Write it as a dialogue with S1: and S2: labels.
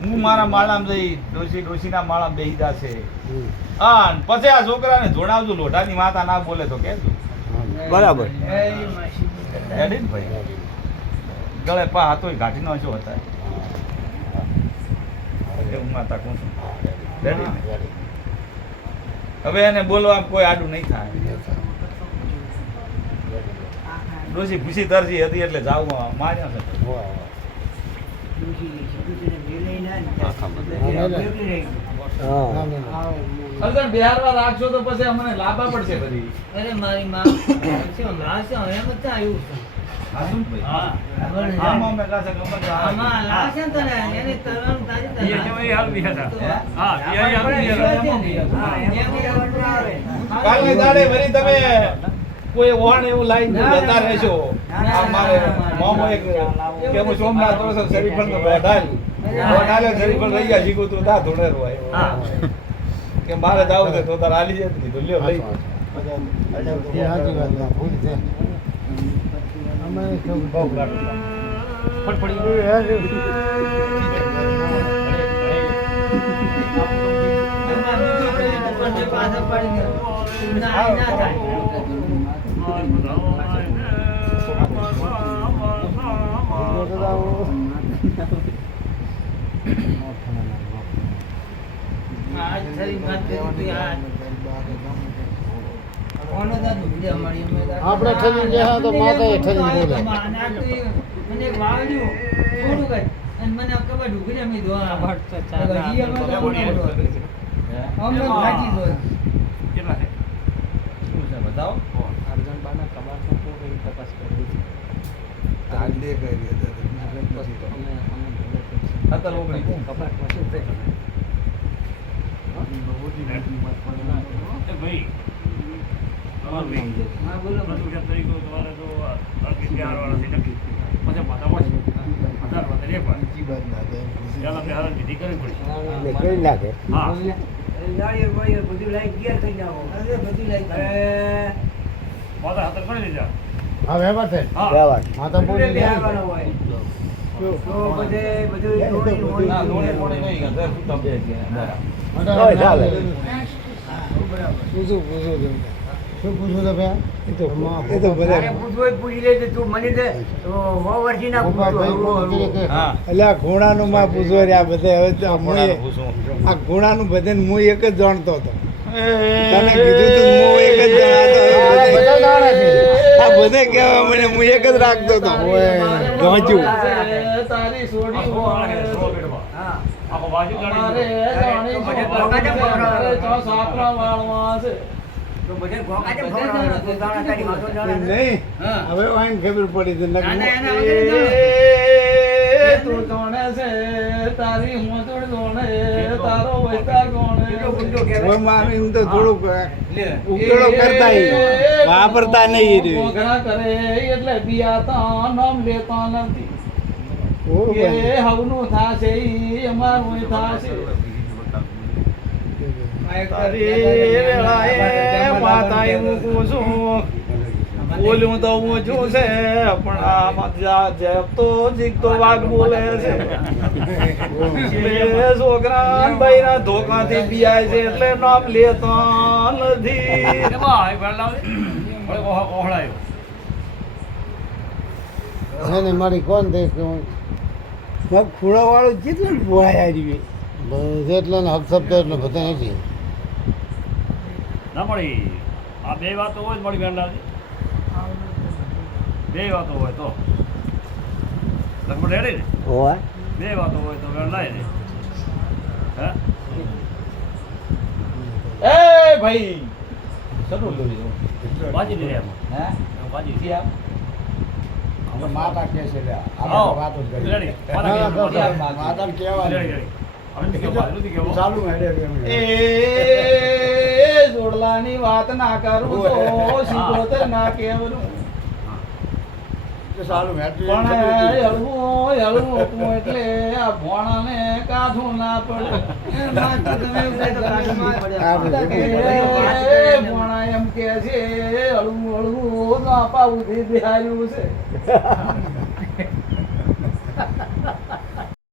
S1: હું મારા માળામાં જઈ ડોશી ડોશીના માળામાં બેસી જાશે
S2: હમ.
S1: હા પછી આ છોકરાને જોડાવજો લોઢાની માતા ના બોલે તો કે
S2: બરાબર.
S1: રેડી ભાઈ. ગળે પા હાથો ઘાટી નો છો હતા એવું માતા કહું છું? હવે એને બોલવા કોઈ આડું નહીં થાય. ડોશી ભૂસી તરજી હતી એટલે જાવ માર્યા છે.
S2: હા
S1: બિહારમાં રાખશો તો પછી અમને લાભા પડશે બધી
S3: અરે મારી માં હમણાં આવ્યું છે.
S1: હાચું ને ભાઈ?
S3: હા.
S1: આમાં અમે કાંસે ગમત આ-
S3: આમાં લાશે ને તને એને તરવાનું તારી તને.
S4: એ કેવાય હાલ બી હતા.
S1: હે?
S4: હા, એ હાલ બી હતા.
S3: હા, એમ કહેવાનું આવે.
S1: કાલની દાડે વળી તમે કોઈ વહાણ એવું લાઈન જતા રહેજો. અમારે મારે મોમો એક કે હું સોમનાથ તો શરીફળ નો વધારે શરીર શરીફળ રહી ગયા શીખું તું તા ધોળેર હોય. કે મારે જાવ છે તો તાર આલી જાય તો કીધું લ્યો લઈ.
S3: પાછળ પડી ગયો. ના, ના થાય. આજ ખરી વાત કરી તી, આજ. કોનો દાદુ બીજા અમારી અમે દાદુ.
S2: આપણે ઠરીને ગયા તો માતાએ ઠરીને બોલે.
S3: એ મને એક વાવડ્યું, થોડું કંઈ. અને મને ખબર જ એમ કીધું, હા. ચાલે અમે ભાજી દોરા
S4: કેટલા?
S1: શું છે? બતાવો અત્યારે ઓગણી કોણ?
S4: એ ભાઈ, તમારું ભાઈ.
S3: હા, બોલો, બોલો.
S4: બધું છે તરીકે તમારે તો અડધી ચાર વાળાથી નક્કી. પછી માથામાં છે. અઢાર વાળા એક વાર. ચાલો આપણે હાલ વિધિ કરવી પડશે.
S2: એટલે કરી નાખે
S4: હા.
S3: અરે, બધું લાઈ ગયું.
S4: માથા હાથર કરી દીધા.
S2: હા વ્યવહાર છે
S4: હા.
S2: વ્યવહાર
S1: ના દોડે દોડે નહીં અત્યારે શું બે ગયા
S2: હોય ચાલે પૂછું પૂછું છું. શું પૂછવું એ તો એ તો બધા પપ્પા ભાઈ પૂછે. કે,
S1: હા.
S2: એટલે આ ઘોડાનું માં પૂછવા રહ્યા બધે હવે તો આ
S1: મોડાને
S2: મુએ-
S1: પૂછું.
S2: આ ઘોડાનું બધાને હું એક જ જાણતો હતો. તને
S1: તને
S2: કીધું તું હું એક જ જાણતો આ બધે કહેવા મને હું એક જ રાખતો હતો.
S1: તારી સોડી
S3: હા.
S2: હવે વાઈને ખબર પડી છે
S3: ના, ના,
S2: નકર
S3: એના વગર જાણો.
S1: એ તું જોણે છે તારી મોજોડ જોણે તારો વૈતાર જોણે.
S2: હું તો થોડુંક ઉકેળો કરતા વાપરતા નહીં
S1: ઘણા કરે એટલે બિયાતા નામ લેતા નથી. એ હવનું થાશે અમારું થાશે. તારી વેળાએ માતાએ મૂકું છું બોલ્યું તો ઊંચું છે પણ આ મજા જપતો જીગતો વાઘ બોલે છે. છોકરા બૈરા ધોકાથી પીયાય છે એટલે નામ લેતો નથી.
S2: મારી કોણ કહું ખૂણા વાળું કેટલું બોલાય આવી જેટલા ને હક શબ્દ એટલે બધા નથી.
S4: ના મળી. આ બે વાતો હોય તો મળી લાવજે. બે વાતો હોય તો. લગભગ રેડી ને?
S2: હોય.
S4: બે વાતો હોય તો વેળ ને. હે?
S1: એ ભાઈ ચલો લોહી
S4: બાજી દે એમ
S1: હે?
S4: બાજી
S1: થી આપ
S2: આપણે માતા કહે છે લે
S4: આવો. રેડી. માતા કરી માતા. કેવા.
S2: ચાલુ હેડે.
S1: એ જોડલાની વાત ના કરું તો સિકોતર ના કેવલું પણ હળવું હળવું એટલે આ ભોણાને કાઢું ના પડે ભોણા એમ કે છે હળવું પાવું થી બિહાર્યું છે.